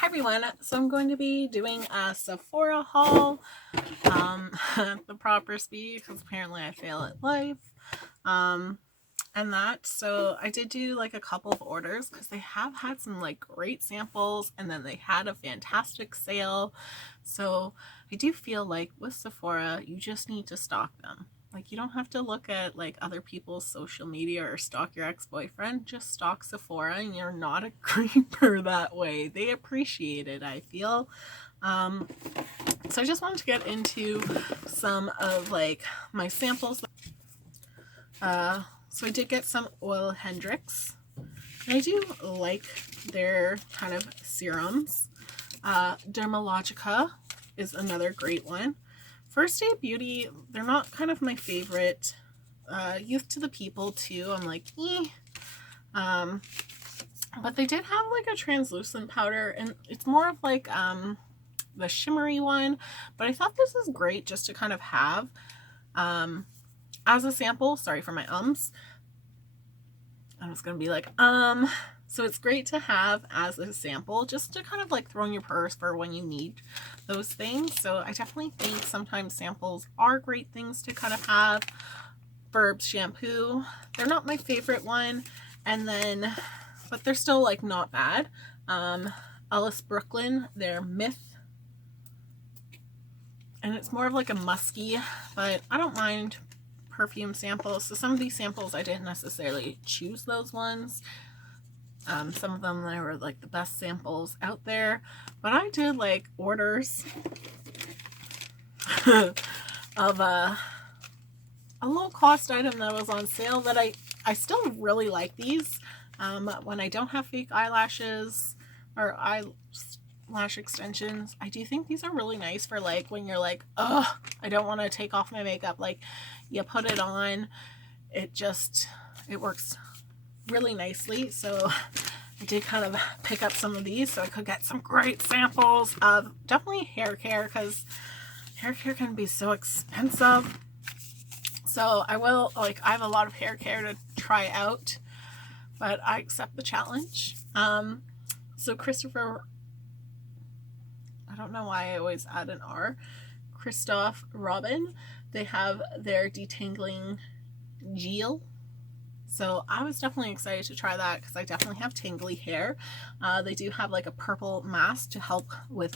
Hi everyone, so I'm going to be doing a Sephora haul at the proper speed because apparently I fail at life um, and that. So I did do like a couple of orders because they have had some like great samples and then they had a fantastic sale. So I do feel like with Sephora you just need to stock them. Like, you don't have to look at like other people's social media or stalk your ex-boyfriend. Just stalk Sephora and you're not a creeper that way. They appreciate it, I feel. Um, so I just wanted to get into some of like my samples. So I did get some Oil Hendrix. And I do like their kind of serums. Dermalogica is another great one. First Aid Beauty, they're not kind of my favorite. Youth to the People too, I'm like, but they did have like a translucent powder, and it's more of like the shimmery one, but I thought this is great just to kind of have as a sample. Sorry for my ums. I was gonna be like, so it's great to have as a sample just to kind of like throw in your purse for when you need those things. So I definitely think sometimes samples are great things to kind of have. Burbs shampoo, they're not my favorite one, and then but they're still like not bad. Ellis Brooklyn, their Myth, and it's more of like a musky, but I don't mind perfume samples. So some of these samples I didn't necessarily choose those ones. Some of them they were like the best samples out there, but I did like orders of a low cost item that was on sale that I still really like these. When I don't have fake eyelashes or eyelash extensions, I do think these are really nice for like when you're like, oh, I don't want to take off my makeup. Like, you put it on, it works really nicely. So I did kind of pick up some of these so I could get some great samples of definitely hair care, because hair care can be so expensive. So I have a lot of hair care to try out, but I accept the challenge. So Christopher, I don't know why I always add an R, Christophe Robin, they have their detangling gel. So I was definitely excited to try that because I definitely have tangly hair. They do have like a purple mask to help with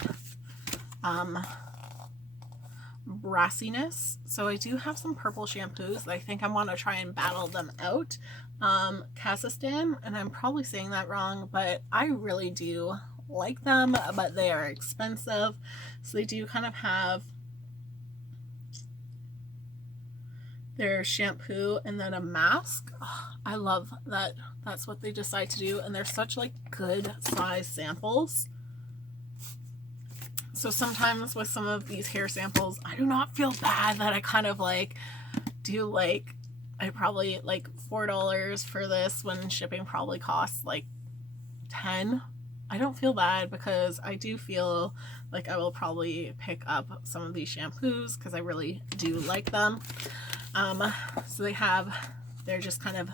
brassiness. So I do have some purple shampoos that I think I want to try and battle them out. Kazakhstan, and I'm probably saying that wrong, but I really do like them, but they are expensive. So they do kind of have their shampoo and then a mask. Oh, I love that that's what they decide to do, and they're such like good size samples. So sometimes with some of these hair samples, I do not feel bad that I kind of like do like, I probably like $4 for this when shipping probably costs like 10. I don't feel bad because I do feel like I will probably pick up some of these shampoos because I really do like them. So they have, they're just kind of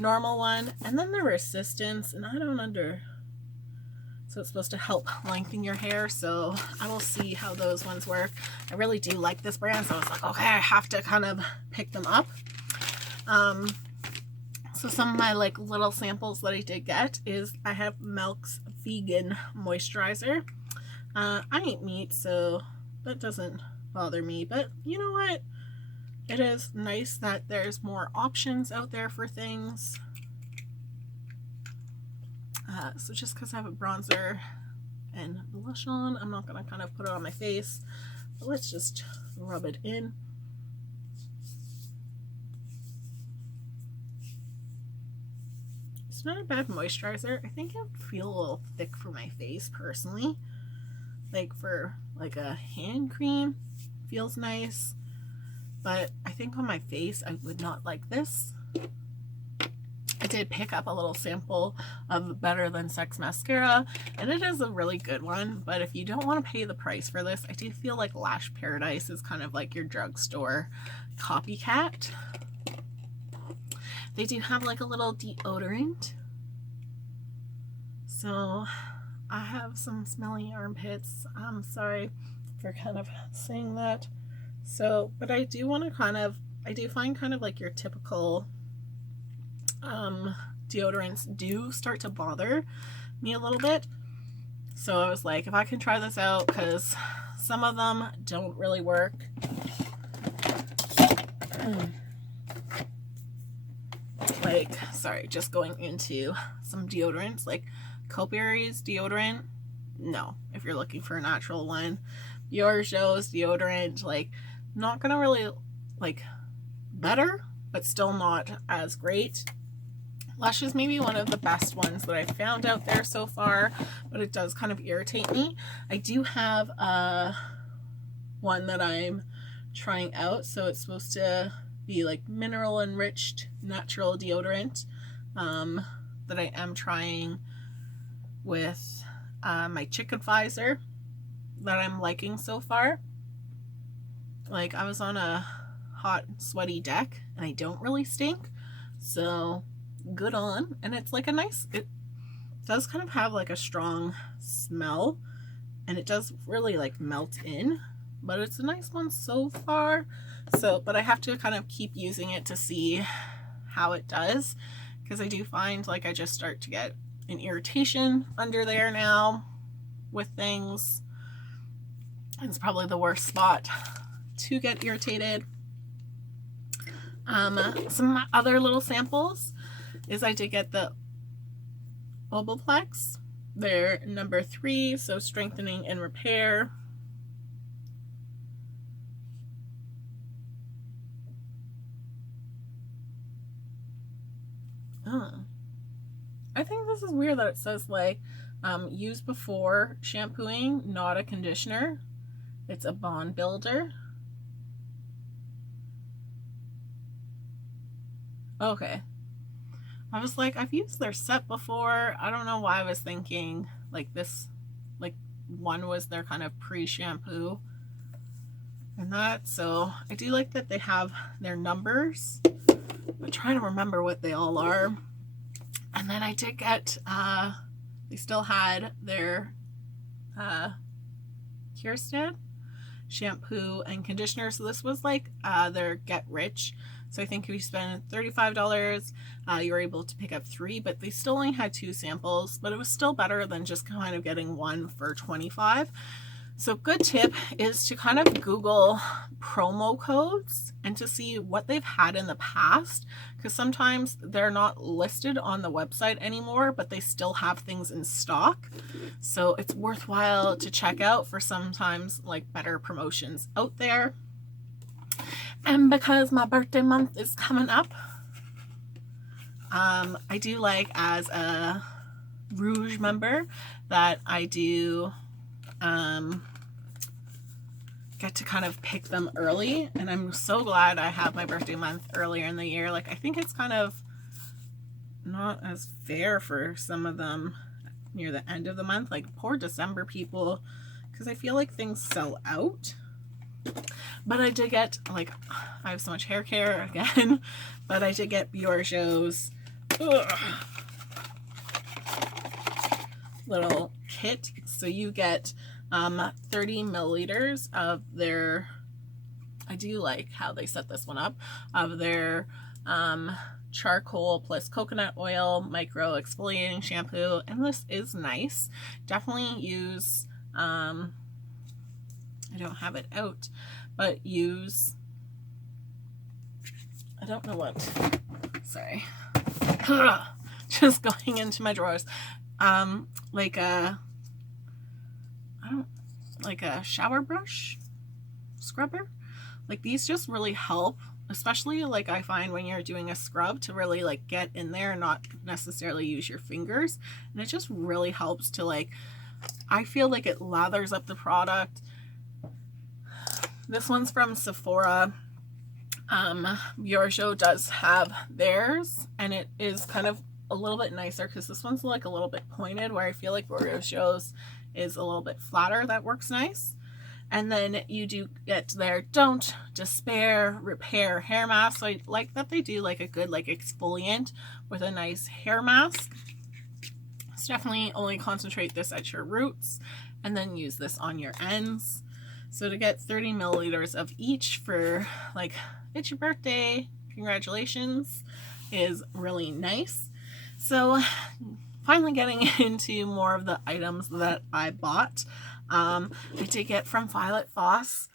normal one, and then the Resistance, and I don't so it's supposed to help lengthen your hair, so I will see how those ones work. I really do like this brand, so I was like, okay, I have to kind of pick them up. So some of my like little samples that I did get is I have Milk's Vegan Moisturizer. I eat meat, so that doesn't bother me, but you know what? It is nice that there's more options out there for things. So just because I have a bronzer and blush on, I'm not going to kind of put it on my face, but let's just rub it in. It's not a bad moisturizer. I think it would feel a little thick for my face personally. Like for like a hand cream, feels nice, but I think on my face I would not like this. I did pick up a little sample of Better Than Sex mascara, and it is a really good one, but if you don't want to pay the price for this, I do feel like Lash Paradise is kind of like your drugstore copycat. They do have like a little deodorant, so I have some smelly armpits. I'm sorry for kind of saying that. So, but I do want to kind of, I do find kind of like your typical deodorants do start to bother me a little bit. So I was like, if I can try this out, because some of them don't really work. Like, sorry, just going into some deodorants, like Copiary's deodorant. No, if you're looking for a natural one. Biorejo's deodorant, like, not gonna really, like, better, but still not as great. Lush is maybe one of the best ones that I've found out there so far, but it does kind of irritate me. I do have one that I'm trying out, so it's supposed to be like mineral enriched natural deodorant that I am trying with my chicken visor that I'm liking so far. Like, I was on a hot sweaty deck and I don't really stink, so good on. And it's like a nice, it does kind of have like a strong smell and it does really like melt in, but it's a nice one so far. So, but I have to kind of keep using it to see how it does, because I do find like I just start to get an irritation under there now with things. It's probably the worst spot to get irritated. Some other little samples is I did get the Oboplex. They're number 3, so strengthening and repair. I think this is weird that it says like use before shampooing, not a conditioner. It's a bond builder. Okay. I was like, I've used their set before. I don't know why I was thinking like this, like one was their kind of pre-shampoo and that. So I do like that they have their numbers. I'm trying to remember what they all are. And then I did get, they still had their Kirsten shampoo and conditioner. So this was like their Get Rich. So I think if you spend $35, you were able to pick up 3, but they still only had 2 samples, but it was still better than just kind of getting 1 for $25. So good tip is to kind of Google promo codes and to see what they've had in the past, because sometimes they're not listed on the website anymore, but they still have things in stock. So it's worthwhile to check out for sometimes like better promotions out there. And because my birthday month is coming up, I do like, as a Rouge member, that I do get to kind of pick them early, and I'm so glad I have my birthday month earlier in the year. Like, I think it's kind of not as fair for some of them near the end of the month, like poor December people, because I feel like things sell out. But I did get, like, I have so much hair care again, but I did get Biorejo's little kit. So you get 30 milliliters of their, I do like how they set this one up, of their charcoal plus coconut oil micro exfoliating shampoo. And this is nice. Definitely use, I don't have it out, but use, I don't know what, sorry, just going into my drawers, like a, like a shower brush scrubber. Like, these just really help, especially like I find when you're doing a scrub, to really like get in there and not necessarily use your fingers. And it just really helps to, like, I feel like it lathers up the product. This one's from Sephora. Biorejo does have theirs, and it is kind of a little bit nicer because this one's like a little bit pointed, where I feel like Biorejo's is a little bit flatter. That works nice. And then you do get their Don't Despair Repair hair mask. So I like that they do like a good like exfoliant with a nice hair mask. So definitely only concentrate this at your roots and then use this on your ends. So to get 30 milliliters of each for like, it's your birthday, congratulations, is really nice. So finally getting into more of the items that I bought. I did get from Violet Voss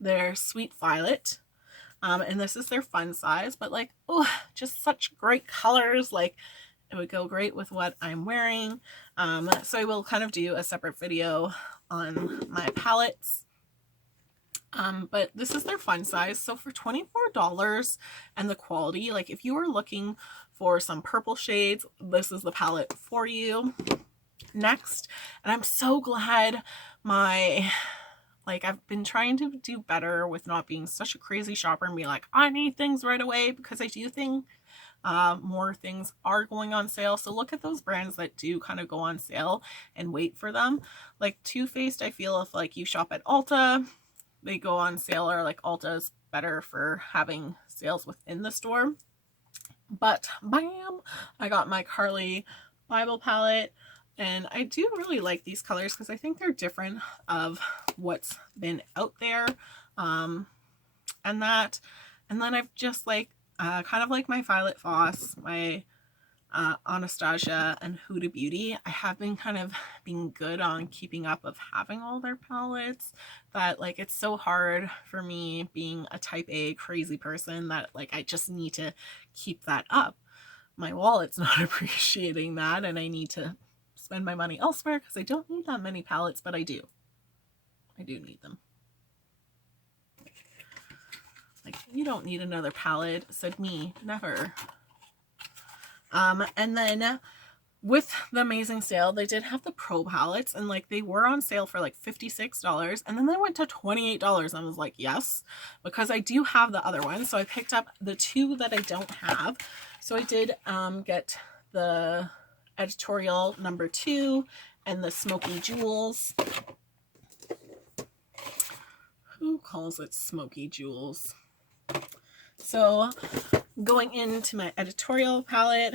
their Sweet Violet. And this is their fun size, but like, oh, just such great colors. Like, it would go great with what I'm wearing. So I will kind of do a separate video on my palettes. But this is their fun size. So for $24 and the quality, like if you are looking for some purple shades, this is the palette for you. Next, and I'm so glad I've been trying to do better with not being such a crazy shopper and be like, I need things right away, because I do think more things are going on sale. So look at those brands that do kind of go on sale and wait for them. Like Too Faced, I feel if like you shop at Ulta, they go on sale, or like Ulta's better for having sales within the store. But bam, I got my Carly Bible palette. And I do really like these colors because I think they're different of what's been out there. And then I've just like, kind of like my Violet Voss, my Anastasia, and Huda Beauty. I have been kind of being good on keeping up of having all their palettes, that like it's so hard for me being a type A crazy person that like I just need to keep that up. My wallet's not appreciating that, and I need to spend my money elsewhere because I don't need that many palettes, but I do need them. Like, you don't need another palette, said me, never. And then with the amazing sale, they did have the Pro palettes, and like they were on sale for like $56, and then they went to $28. I was like, yes, because I do have the other one. So I picked up the two that I don't have. So I did get the Editorial number 2 and the Smoky Jewels. Who calls it Smoky Jewels? So going into my Editorial palette,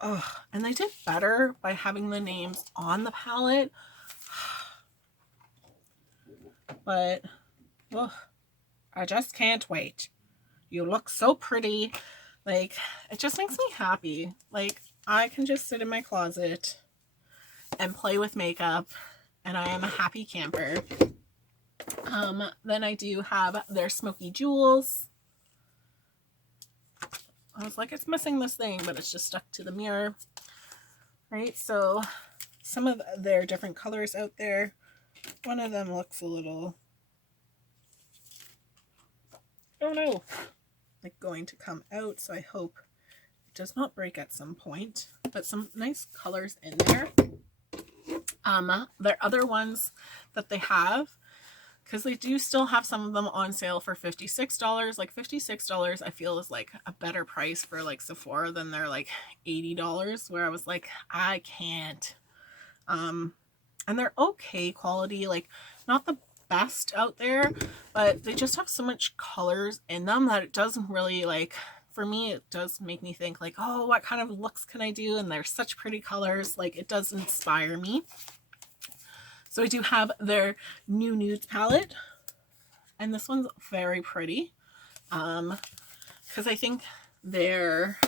and they did better by having the names on the palette. But I just can't wait. You look so pretty. Like, it just makes me happy. Like, I can just sit in my closet and play with makeup, and I am a happy camper. Then I do have their Smoky Jewels. I was like, it's missing this thing, but it's just stuck to the mirror. Right, so some of their different colors out there. One of them looks a little, oh no, like going to come out, so I hope it does not break at some point. But some nice colors in there. Their other ones that they have, because they do still have some of them on sale for $56. Like $56 I feel is like a better price for like Sephora than their like $80, where I was like, I can't. And they're okay quality, like not the best out there, but they just have so much colors in them that it doesn't really, like, for me it does make me think like, oh, what kind of looks can I do? And they're such pretty colors, like it does inspire me. So I do have their New Nudes palette, and this one's very pretty, because I think their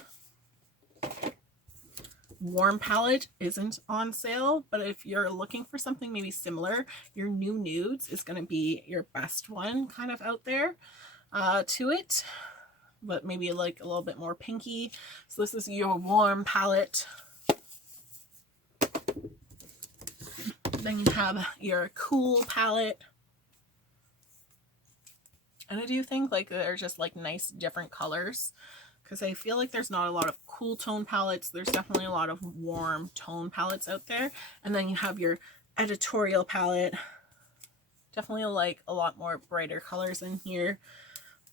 Warm palette isn't on sale, but if you're looking for something maybe similar, your New Nudes is going to be your best one kind of out there to it, but maybe like a little bit more pinky. So this is your Warm palette. Then you have your Cool palette. And I do think like they're just like nice different colors, because I feel like there's not a lot of cool tone palettes. There's definitely a lot of warm tone palettes out there. And then you have your Editorial palette. Definitely like a lot more brighter colors in here.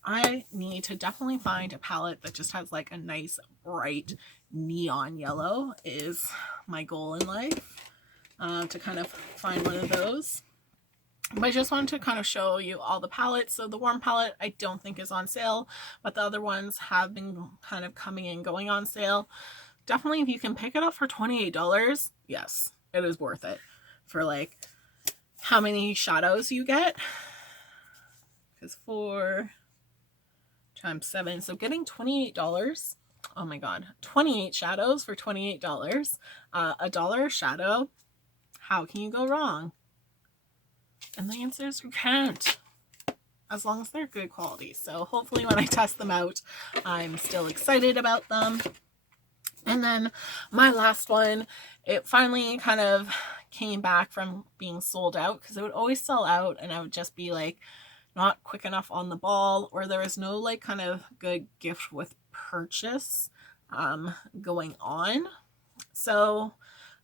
I need to definitely find a palette that just has like a nice bright neon yellow is my goal in life. To kind of find one of those. But I just wanted to kind of show you all the palettes. So the Warm palette I don't think is on sale, but the other ones have been kind of coming and going on sale. definitely if you can pick it up for $28, yes, it is worth it for like how many shadows you get. Because 4 times 7, so getting $28. Oh my god, 28 shadows for $28. $1 a shadow. How can you go wrong? And the answer is you can't, as long as they're good quality. So hopefully when I test them out, I'm still excited about them. And then my last one, it finally kind of came back from being sold out, because it would always sell out and I would just be like not quick enough on the ball, or there was no like kind of good gift with purchase going on. So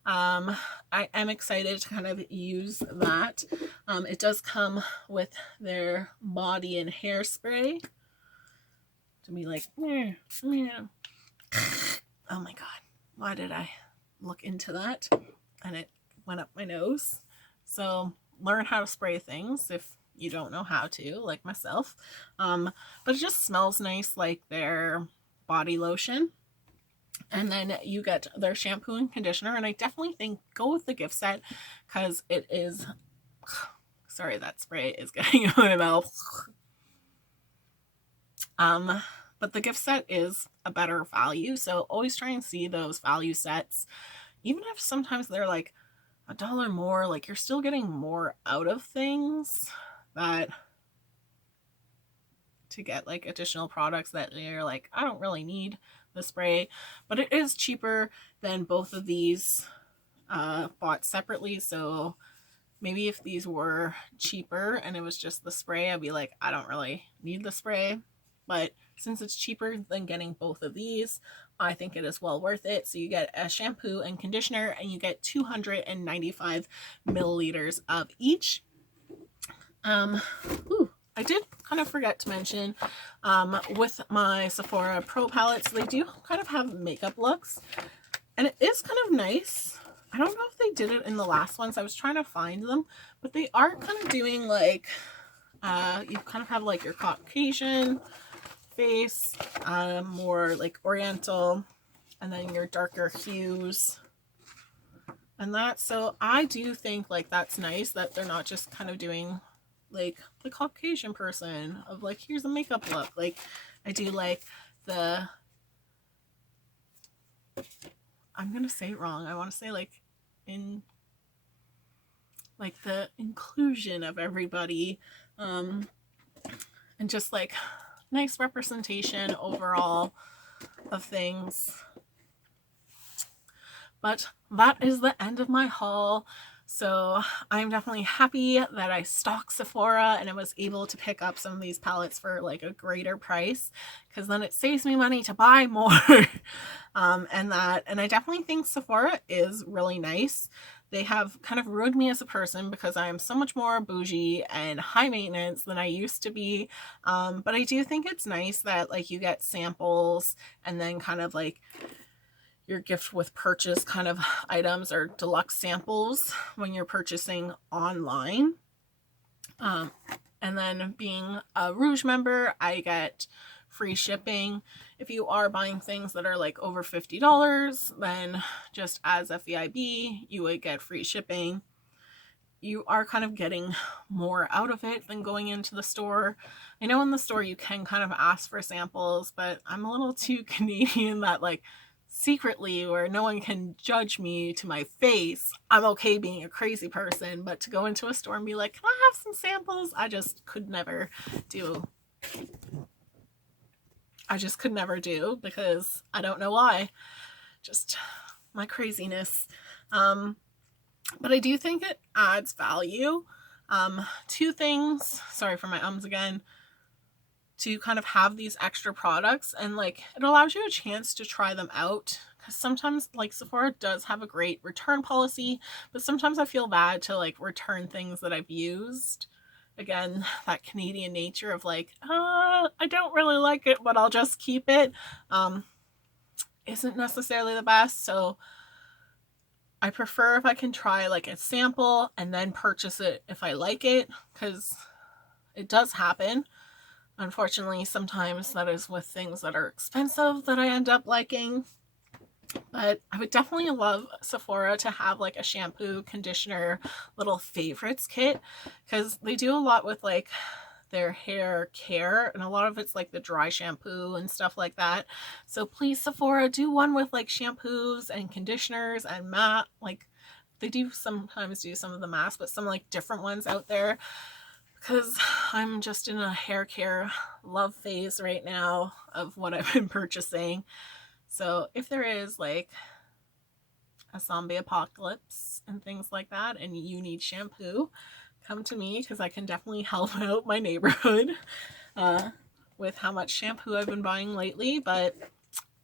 I am excited to kind of use that. It does come with their body and hairspray to be like, oh my god, why did I look into that? And it went up my nose. So learn how to spray things if you don't know how to, like myself. But it just smells nice, like their body lotion. And then you get their shampoo and conditioner. And I definitely think go with the gift set, because it is, sorry, that spray is getting in my mouth. But the gift set is a better value. So always try and see those value sets. Even if sometimes they're like $1 more, like you're still getting more out of things that to get like additional products that you're like, I don't really need the spray, but it is cheaper than both of these bought separately. So maybe if these were cheaper and it was just the spray, I'd be like, I don't really need the spray. But since it's cheaper than getting both of these, I think it is well worth it. So you get a shampoo and conditioner, and you get 295 milliliters of each. I did kind of forget to mention, with my Sephora Pro palettes, they do kind of have makeup looks, and it is kind of nice. I don't know if they did it in the last ones. I was trying to find them, but they are kind of doing like, you kind of have like your Caucasian face, more like Oriental, and then your darker hues and that. So I do think like that's nice that they're not just kind of doing like the Caucasian person of like, here's a makeup look. Like I do like the, I'm gonna say it wrong, I want to say like in like the inclusion of everybody, and just like nice representation overall of things. But that is the end of my haul. So I'm definitely happy that I stocked Sephora and I was able to pick up some of these palettes for like a greater price, because then it saves me money to buy more. And I definitely think Sephora is really nice. They have kind of ruined me as a person because I am so much more bougie and high maintenance than I used to be. But I do think it's nice that like you get samples and then kind of like your gift with purchase kind of items or deluxe samples when you're purchasing online. And then being a Rouge member, I get free shipping. If you are buying things that are like over $50, then just as a VIB, you would get free shipping. You are kind of getting more out of it than going into the store. I know in the store you can kind of ask for samples, but I'm a little too Canadian that like secretly, where no one can judge me to my face, I'm okay being a crazy person, but to go into a store and be like, can I have some samples? I just could never do. Because I don't know why. Just my craziness. But I do think it adds value. Two things, sorry for my ums again, to kind of have these extra products, and like it allows you a chance to try them out, because sometimes like Sephora does have a great return policy, but sometimes I feel bad to like return things that I've used. Again, that Canadian nature of like, I don't really like it, but I'll just keep it, isn't necessarily the best. So I prefer if I can try like a sample and then purchase it if I like it, because it does happen. Unfortunately, sometimes that is with things that are expensive that I end up liking. But I would definitely love Sephora to have like a shampoo, conditioner, little favorites kit, because they do a lot with like their hair care, and a lot of it's like the dry shampoo and stuff like that. So please, Sephora, do one with like shampoos and conditioners and matte, like they do sometimes do some of the masks, but some like different ones out there, because I'm just in a hair care love phase right now of what I've been purchasing. So if there is like a zombie apocalypse and things like that and you need shampoo, come to me, because I can definitely help out my neighborhood with how much shampoo I've been buying lately. But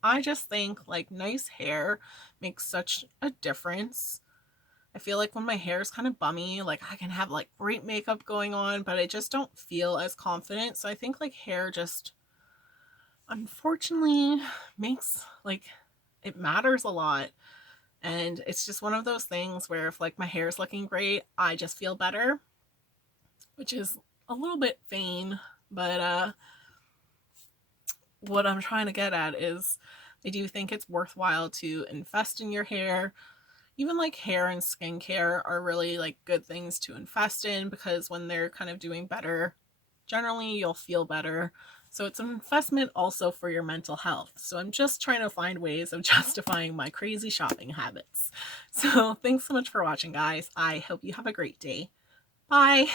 I just think like nice hair makes such a difference. I feel like when my hair is kind of bummy, like I can have like great makeup going on, but I just don't feel as confident. So I think like hair just unfortunately makes like it matters a lot. And it's just one of those things where if like my hair is looking great, I just feel better, which is a little bit vain, but what I'm trying to get at is I do think it's worthwhile to invest in your hair. Even like hair and skincare are really like good things to invest in, because when they're kind of doing better, generally you'll feel better. So it's an investment also for your mental health. So I'm just trying to find ways of justifying my crazy shopping habits. So thanks so much for watching, guys. I hope you have a great day. Bye.